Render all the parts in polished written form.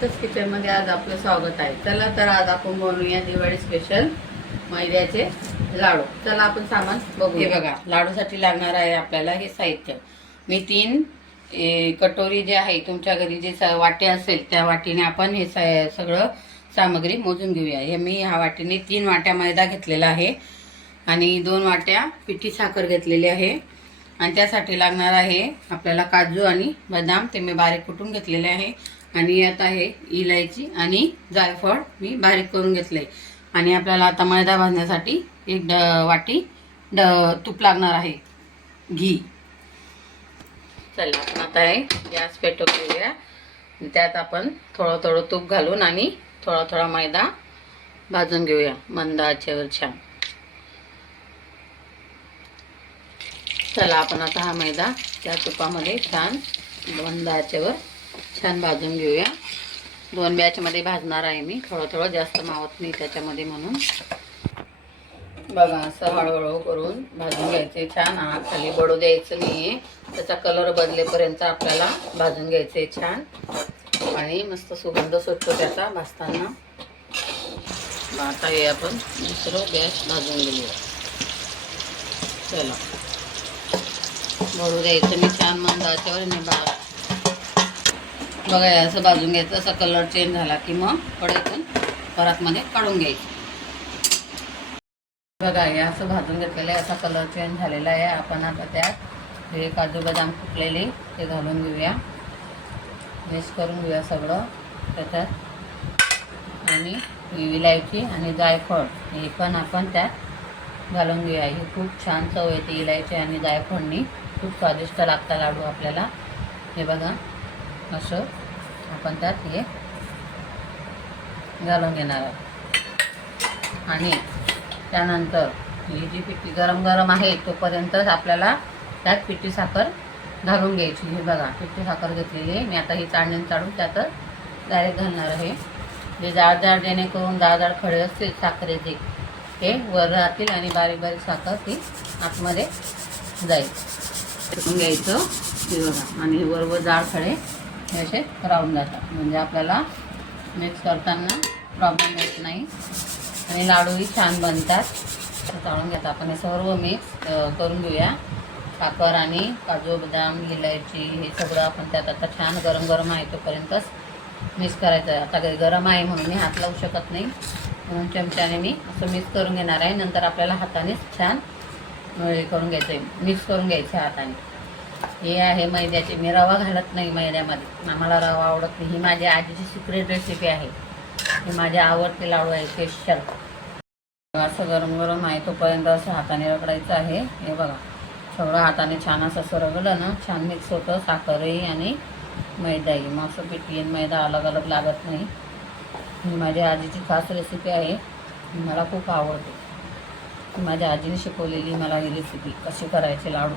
Kitchen मध्ये आज आपलं स्वागत आहे। चला तर आज आपण बनवूया दिवाळी स्पेशल मैद्याचे लाडू। चला आपण सामान बघू। हे बघा, लाडूसाठी लागणार आहे आपल्याला हे साहित्य। मी 3 कटोरी जे आहे तुमच्या घरी जे वाटी असेल त्या वाटीने आपण हे सगळं सामग्री मोजून घेऊया। हे मी ह्या वाटीने 3 वाट्या मैदा घेतलेला आहे आणि 2 वाट्या पिठी साखर घेतलेली आहे। आणि त्यासाठी लागणार आहे आपल्याला काजू आणि बदाम, ते मी बारीक कुटून घेतलेले आहे। आणि यात आहे इलायची आणि जायफळ मी बारीक करून घेतले। आणि आपल्याला आता मैदा भाजण्यासाठी एक वाटी तूप लागणार आहे, घी। चला आपण आता हे गॅस पेटवून घेऊया। त्यात आपण थोडं थोडं तूप घालून आणि थोडा थोडा मैदा भाजून घेऊया मंद आचेवर छान। चला आपण आता हा मैदा त्या तुपामध्ये छान मंद आचेवर छान भाजून घेऊया। 2 बॅच मध्ये भाजणार आहे मी, थोडं थोडं जास्त मावत नाही त्याच्यामध्ये, म्हणून बघा असं हळूहळू करून भाजून घ्यायचे छान। खाली बडू द्यायचं नाहीये, त्याचा कलर बदलेपर्यंत आपल्याला भाजून घ्यायचे छान। आणि मस्त सुगंध सुटतो त्याचा भाजताना। आता हे आपण दुसरं गॅस भाजून घेऊया। चला बडू द्यायचं मी छान मंद आचेवर आणि बघा असं भाजून घ्यायचं। असा कलर चेंज झाला की मग कढईतून परत मध्ये काढून घ्यायचं। बघा हे असं भाजून घेतलेलं आहे, असा कलर चेंज झालेला आहे। आपण आता त्यात हे काजू बदाम फुटलेले ते घालून घेऊया, मिक्स करून घेऊया सगळं त्याच्यात। आणि इलायची आणि जायफळ हे पण आपण त्यात घालून घेऊया। ही खूप छान चव येते इलायची आणि जायफळनी, खूप स्वादिष्ट लागतात लाडू आपल्याला। हे बघा असं आपण त्यात हे घालून घेणार आहोत। आणि त्यानंतर ही जी पिठी गरम गरम आहे तोपर्यंतच आपल्याला त्यात पिठी साखर घालून घ्यायची। हे बघा पिठी साखर घेतलेली आहे मी, आता ही चाळणीने चाळून त्यातच डायरेक्ट घालणार आहे। जे जाड जाड जेणेकरून जाड खडे असतील साखरेचे हे वर राहतील आणि बारीक बारीक साखर ती आतमध्ये जाईल। टाकून घ्यायचं हे बघा, आणि वर जाड खडे हे असे राहून जातात, म्हणजे आपल्याला मिक्स करताना प्रॉब्लेम येत नाही आणि लाडूही छान बनतात। चाळून घेतात आपण हे सर्व मिक्स करून घेऊया। साखर आणि काजू बदाम इलायची हे सगळं आपण त्यात आता छान गरम गरम आहे तोपर्यंतच मिक्स करायचं आहे। आता गरम आहे म्हणून मी हात लावू शकत नाही, म्हणून चमच्याने मी असं मिक्स करून घेणार आहे। नंतर आपल्याला हातानेच छान हे करून घ्यायचं आहे, मिक्स करून घ्यायचं हाताने। हे आहे मैद्याचे, मी रवा घालत नाही मैद्यामध्ये, आम्हाला रवा आवडत नाही। ही माझी आजीची सिक्रेट रेसिपी आहे, हे माझे आवडते लाडू आहे स्पेशल। असं गरम गरम आहे तोपर्यंत असं हाताने रगडायचं आहे। हे बघा सगळं हाताने छान असं रगडलं ना छान मिक्स होतं, साखरही आणि मैदाही, मग असं पिठी आणि मैदा अलग अलग लागत नाही। ही माझ्या आजीची खास रेसिपी आहे, मला खूप आवडते। माझ्या आजीने शिकवलेली मला ही रेसिपी कशी करायची लाडू।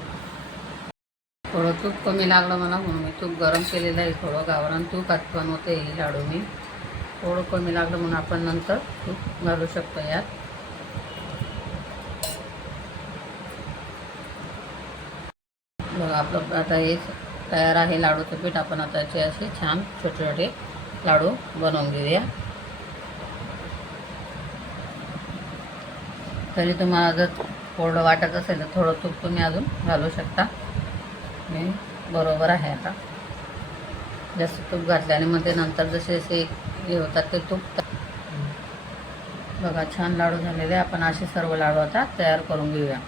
थोडं तूप कमी लागलं मला म्हणून मी तूप गरम केलेलं आहे, थोडं गावरान तूप आत बनवते हे लाडू मी। थोडं कमी लागलं म्हणून आपण नंतर तूप घालू शकतो यात। बघा आपलं आता हे तयार आहे लाडूचं पीठ। आपण आता याचे असे छान छोटे छोटे लाडू बनवून घेऊया। तरी तुम्हाला जर कोरडं वाटत असेल तर थोडं तूप तुम्ही अजून घालू शकता, मी बरोबर आहे। आता जास्त तूप घातल्याने मग ते नंतर जसे असे हे होतात ते तूप। बघा छान लाडू झालेले, आपण असे सर्व लाडू आता तयार करून घेऊया।